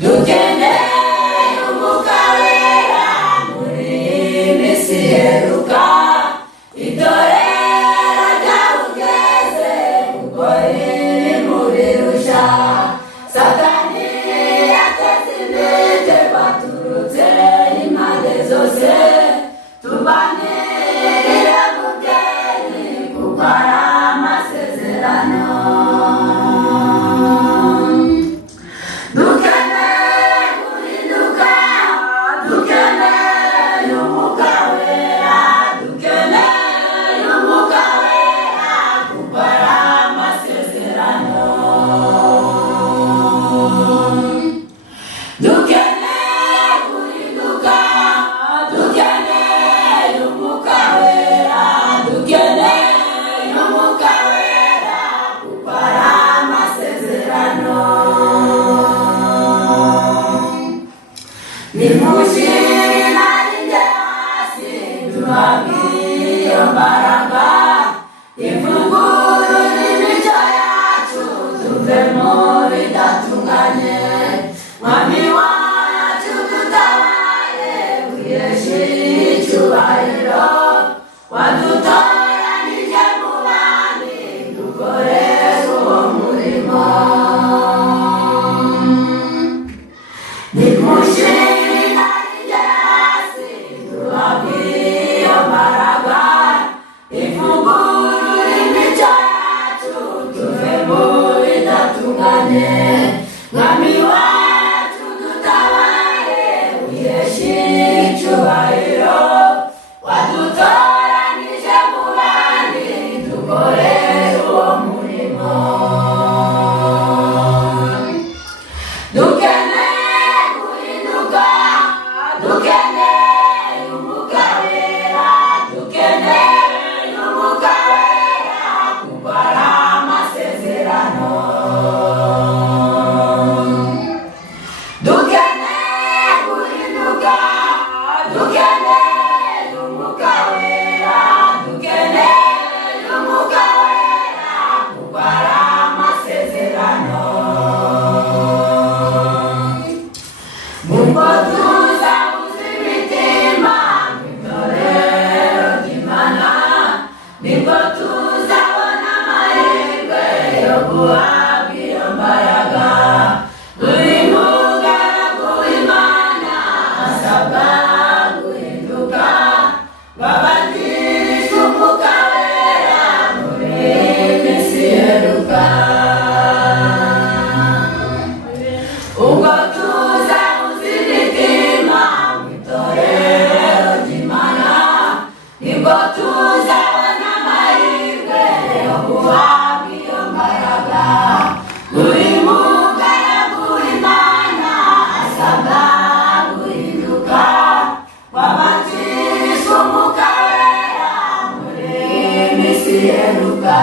dukeneye umwuka wera muri iyi minsi iheruka. Itorero ryarugeze kuko riri muri rusha. Satani yateze imitego aturutse impande zose. Tubanirire mubyeyi kuko ari amasezerano. Dukeneye guhinduka, dukeneye umwuka wera, dukeneye umwuka wera kuko ari amasezerano. Dukeneye guhinduka, dukeneye umwuka wera, dukeneye umwuka wera kuko ari amasezerano. Nimushire narinjye hasi duhabwe iyo mbaraga. Ifunguro n'imico yacu tuve mu bidatunganye. Mwami wacu dutabaye wiheshe icyubahiro. Wadutoranije mu bandi dukorere uwo murimo. Nimushire narinjye hasi duhabwe iyo mbaraga. Ifunguro imico yacu tuve mu bidatunganye. Mwami wacu dutabaye wiheshe icyubahiro. Wadutoranije mu bandi dukorere uwo murimo. Dukeneye guhinduka, dukeneye umwuka wera, dukeneye umwuka wera kuko ari amasezerano. Dukeneye guhinduka, dukeneye umwuka wera, dukeneye umwuka wera kuko ari amasezerano. Nubwo tuzabuze imitima mu itorero ry'Imana, nibwo tuzabona amahirwe yo guhabwa iyo mbaraga. Buri mugaragu w'Imana asabwa guhinduka, babatizwe umwuka wera muri iyi minsi iheruka. Ubwo tuzabuze imitima mu itorero ry'Imana, nibwo tuzabona amahirwe yo guhabwa iyo mbaraga. Buri mugaragu w'Imana asabwa guhinduka, babatizwe umwuka wera muri iyi minsi iheruka.